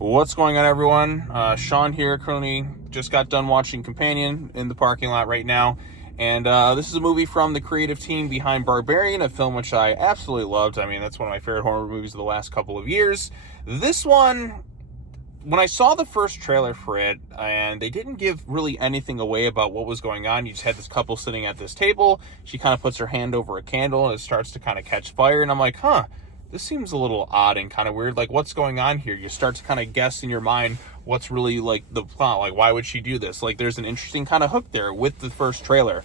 What's going on, everyone? Sean here. Currently just got done watching Companion in the parking lot right now. And this is a movie from the creative team behind Barbarian, a film which I absolutely loved. I mean, that's one of my favorite horror movies of the last couple of years. This one, when I saw the first trailer for it, and they didn't give really anything away about what was going on. You just had this couple sitting at this table. She kind of puts her hand over a candle and it starts to kind of catch fire. And I'm like, this seems a little odd and kind of weird. Like, what's going on here? You start to kind of guess in your mind what's really like the plot. Like, why would she do this? Like, there's an interesting kind of hook there with the first trailer.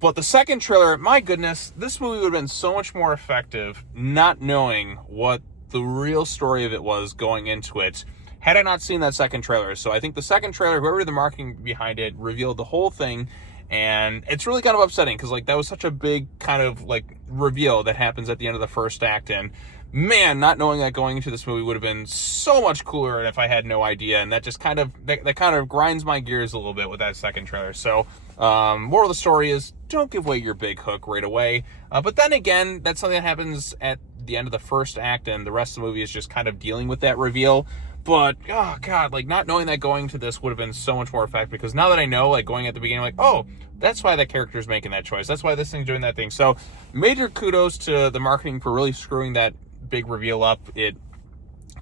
But the second trailer, my goodness, this movie would have been so much more effective not knowing what the real story of it was going into it had I not seen that second trailer. So I think the second trailer, whoever did the marketing behind it, revealed the whole thing. And it's really kind of upsetting because, like, that was such a big kind of, like, reveal that happens at the end of the first act. And, man, not knowing that going into this movie would have been so much cooler if I had no idea. And that just kind of, that kind of grinds my gears a little bit with that second trailer. So, moral of the story is don't give away your big hook right away. But then again, that's something that happens at the end of the first act, and the rest of the movie is just kind of dealing with that reveal. But, oh, God, like, not knowing that going to this would have been so much more effective, because now that I know, like, going at the beginning, like, oh, that's why that character is making that choice. That's why this thing's doing that thing. So, major kudos to the marketing for really screwing that big reveal up. It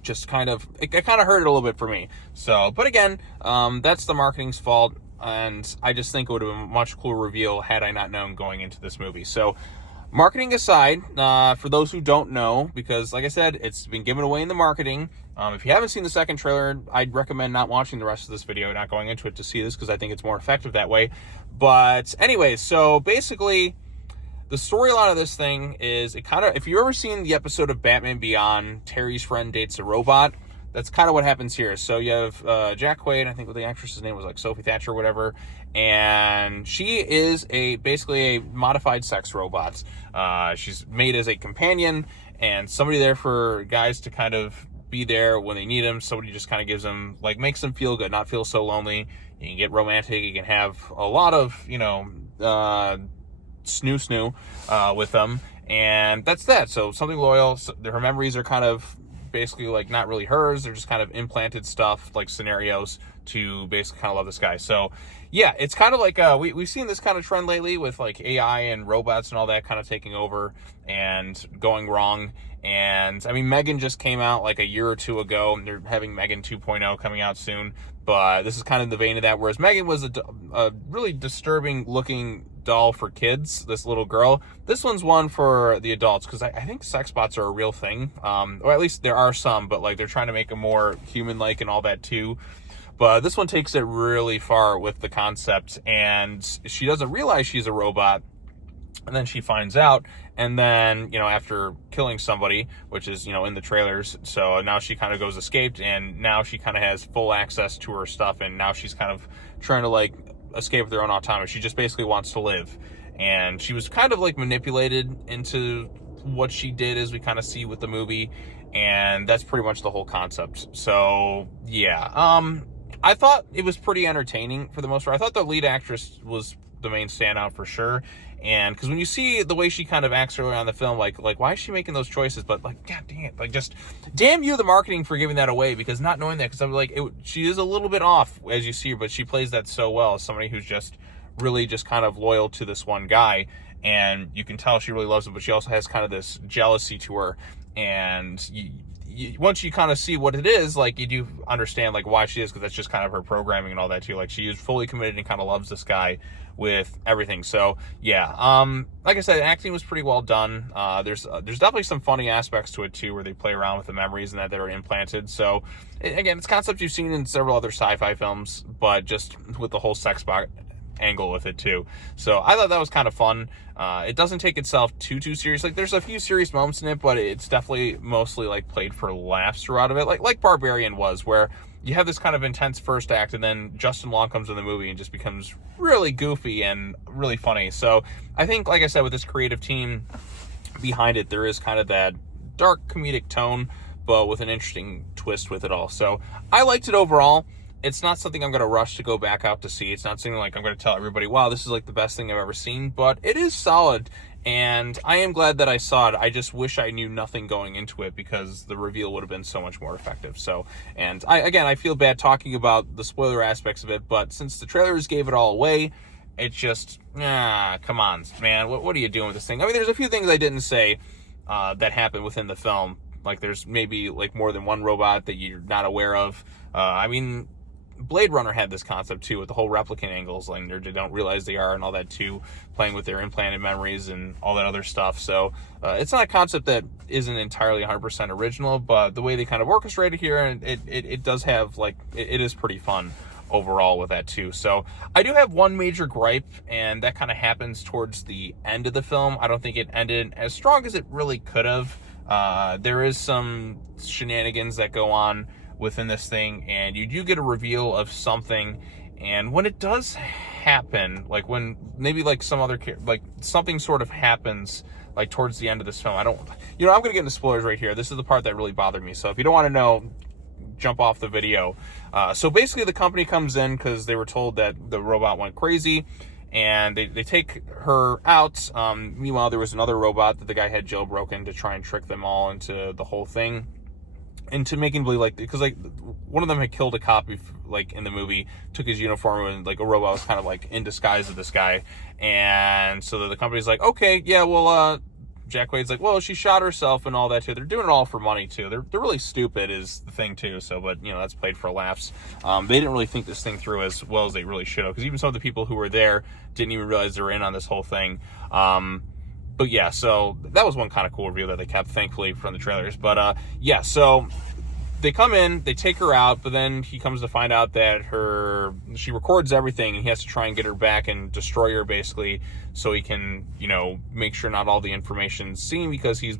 just kind of, it kind of hurt it a little bit for me. So, but again, that's the marketing's fault, and I just think it would have been a much cooler reveal had I not known going into this movie. So, marketing aside, for those who don't know, because like I said, it's been given away in the marketing. If you haven't seen the second trailer, I'd recommend not watching the rest of this video, not going into it to see this, because I think it's more effective that way. But anyways, so basically, the storyline of this thing is, it kind of, if you've ever seen the episode of Batman Beyond, Terry's friend dates a robot, that's kind of what happens here. So you have Jack Quaid, I think what the actress's name was, like Sophie Thatcher or whatever, and she is basically a modified sex robot. She's made as a companion and somebody there for guys to kind of be there when they need them. Somebody just kind of gives them, like, makes them feel good, not feel so lonely. You can get romantic. You can have a lot of, snoo with them, and that's that. So something loyal. So her memories are kind of basically like not really hers. They're just kind of implanted stuff, like scenarios to basically kind of love this guy. So yeah, it's kind of like we've seen this kind of trend lately with like AI and robots and all that kind of taking over and going wrong. And I mean, Megan just came out like a year or two ago, and they're having Megan 2.0 coming out soon. But this is kind of the vein of that, whereas Megan was a really disturbing looking doll for kids, this little girl. This one's one for the adults, because I think sex bots are a real thing, or at least there are some, but like they're trying to make them more human-like and all that too. But this one takes it really far with the concept, and she doesn't realize she's a robot, and then she finds out, and then, after killing somebody, which is, in the trailers, so now she kind of goes escaped, and now she kind of has full access to her stuff, and now she's kind of trying to, like, escape with her own autonomy. She just basically wants to live, and she was kind of, like, manipulated into what she did, as we kind of see with the movie, and that's pretty much the whole concept. So, yeah, I thought it was pretty entertaining for the most part. I thought the lead actress was the main standout for sure. And because when you see the way she kind of acts earlier on in the film, like why is she making those choices? But like, god dang it, like, just damn you, the marketing, for giving that away, because not knowing that, because I'm like, she is a little bit off as you see her, but she plays that so well as somebody who's just really just kind of loyal to this one guy, and you can tell she really loves him, but she also has kind of this jealousy to her, and once you kind of see what it is, like, you do understand like why she is, because that's just kind of her programming and all that too. Like, she is fully committed and kind of loves this guy with everything. So yeah, like I said, acting was pretty well done. There's definitely some funny aspects to it too, where they play around with the memories and that are implanted. So again, it's concept you've seen in several other sci-fi films, but just with the whole sex bot angle with it too. So I thought that was kind of fun. It doesn't take itself too serious. Like, there's a few serious moments in it, but it's definitely mostly like played for laughs throughout of it, like Barbarian was, where you have this kind of intense first act, and then Justin Long comes in the movie and just becomes really goofy and really funny. So I think, like I said, with this creative team behind it, there is kind of that dark comedic tone, but with an interesting twist with it all. So I liked it overall. It's not something I'm going to rush to go back out to see. It's not something like I'm going to tell everybody, wow, this is like the best thing I've ever seen, but it is solid. And I am glad that I saw it. I just wish I knew nothing going into it, because the reveal would have been so much more effective. So, and I feel bad talking about the spoiler aspects of it, but since the trailers gave it all away, it's just, come on, man. What are you doing with this thing? I mean, there's a few things I didn't say that happened within the film. Like, there's maybe like more than one robot that you're not aware of. I mean, Blade Runner had this concept too, with the whole replicant angles, like they don't realize they are and all that too, playing with their implanted memories and all that other stuff. So it's not a concept that isn't entirely 100% original, but the way they kind of orchestrate it here, and it does have, like, it is pretty fun overall with that too. So I do have one major gripe, and that kind of happens towards the end of the film. I don't think it ended as strong as it really could have. There is some shenanigans that go on within this thing, and you do get a reveal of something, and when it does happen, like when maybe like some other, like something sort of happens like towards the end of this film, I'm gonna get into spoilers right here. This is the part that really bothered me, so if you don't want to know, jump off the video. So basically the company comes in because they were told that the robot went crazy, and they take her out. Meanwhile, there was another robot that the guy had jailbroken to try and trick them all into the whole thing, into making believe, like, because like one of them had killed a cop, like in the movie, took his uniform, and like a robot was kind of like in disguise of this guy, and so the company's like, okay, yeah, well, Jack Wade's like, well, she shot herself and all that too. They're doing it all for money too. They're really stupid is the thing too. So, but that's played for laughs. They didn't really think this thing through as well as they really should have, because even some of the people who were there didn't even realize they were in on this whole thing. But yeah, so that was one kind of cool reveal that they kept, thankfully, from the trailers. But yeah, so they come in, they take her out, but then he comes to find out that she records everything, and he has to try and get her back and destroy her, basically, so he can, make sure not all the information's seen, because he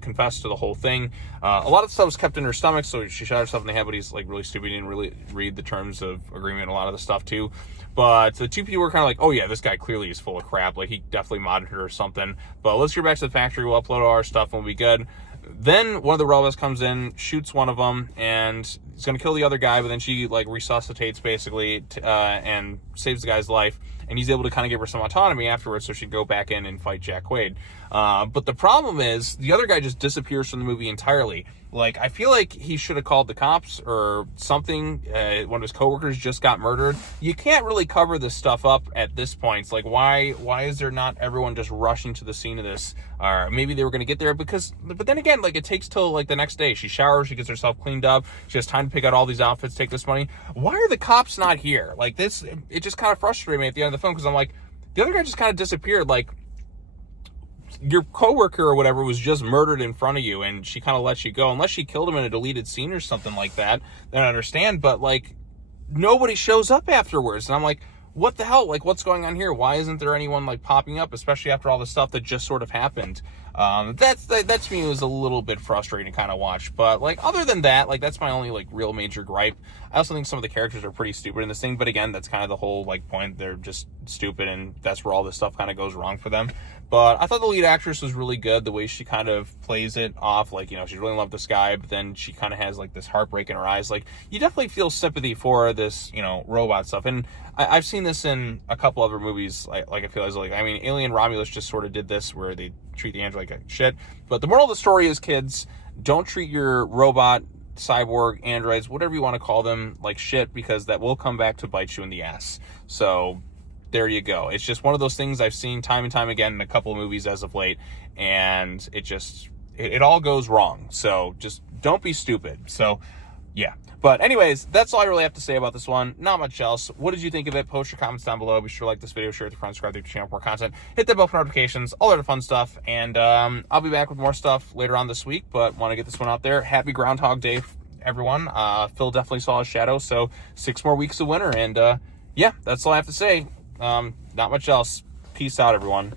confessed to the whole thing. A lot of stuff was kept in her stomach, so she shot herself in the head, but he's like really stupid, he didn't really read the terms of agreement, a lot of the stuff too. But the two people were kind of like, oh yeah, this guy clearly is full of crap, like he definitely modded her or something, but let's get back to the factory, we'll upload all our stuff and we'll be good. Then one of the robots comes in, shoots one of them, and he's going to kill the other guy, but then she like resuscitates basically and saves the guy's life, and he's able to kind of give her some autonomy afterwards, so she'd go back in and fight Jack Quaid. But the problem is the other guy just disappears from the movie entirely. Like, I feel like he should have called the cops or something. One of his coworkers just got murdered. You can't really cover this stuff up at this point. It's like, why is there not everyone just rushing to the scene of this? Or maybe they were going to get there but then again, like, it takes till like the next day. She showers, she gets herself cleaned up, she has time to pick out all these outfits, take this money. Why are the cops not here? Like, this, it just kind of frustrated me at the end of the film, because I'm like, the other guy just kind of disappeared. Like, your coworker or whatever was just murdered in front of you, and she kind of lets you go. Unless she killed him in a deleted scene or something like that, then I understand. But like, nobody shows up afterwards, and I'm like, what the hell? Like, what's going on here? Why isn't there anyone like popping up, especially after all the stuff that just sort of happened? That to me was a little bit frustrating to kind of watch. But like, other than that, like, that's my only like real major gripe. I also think some of the characters are pretty stupid in this thing, but again, that's kind of the whole like point. They're just stupid, and that's where all this stuff kind of goes wrong for them. But I thought the lead actress was really good, the way she kind of plays it off. Like, she's really in love with this guy, but then she kind of has like this heartbreak in her eyes. Like, you definitely feel sympathy for this, robot stuff. And I've seen this in a couple other movies. Like I feel like, I mean, Alien Romulus just sort of did this, where they treat the android like shit. But the moral of the story is, kids, don't treat your robot, cyborg, androids, whatever you want to call them, like shit, because that will come back to bite you in the ass. So there you go. It's just one of those things I've seen time and time again in a couple of movies as of late, and it all goes wrong. So just don't be stupid. So yeah. But anyways, that's all I really have to say about this one. Not much else. What did you think of it? Post your comments down below. Be sure to like this video, share it with your friends, subscribe to the channel for more content, hit the bell for notifications, all that fun stuff. And I'll be back with more stuff later on this week, but want to get this one out there. Happy Groundhog Day, everyone. Phil definitely saw his shadow, so 6 more weeks of winter. And yeah, that's all I have to say. Not much else. Peace out, everyone.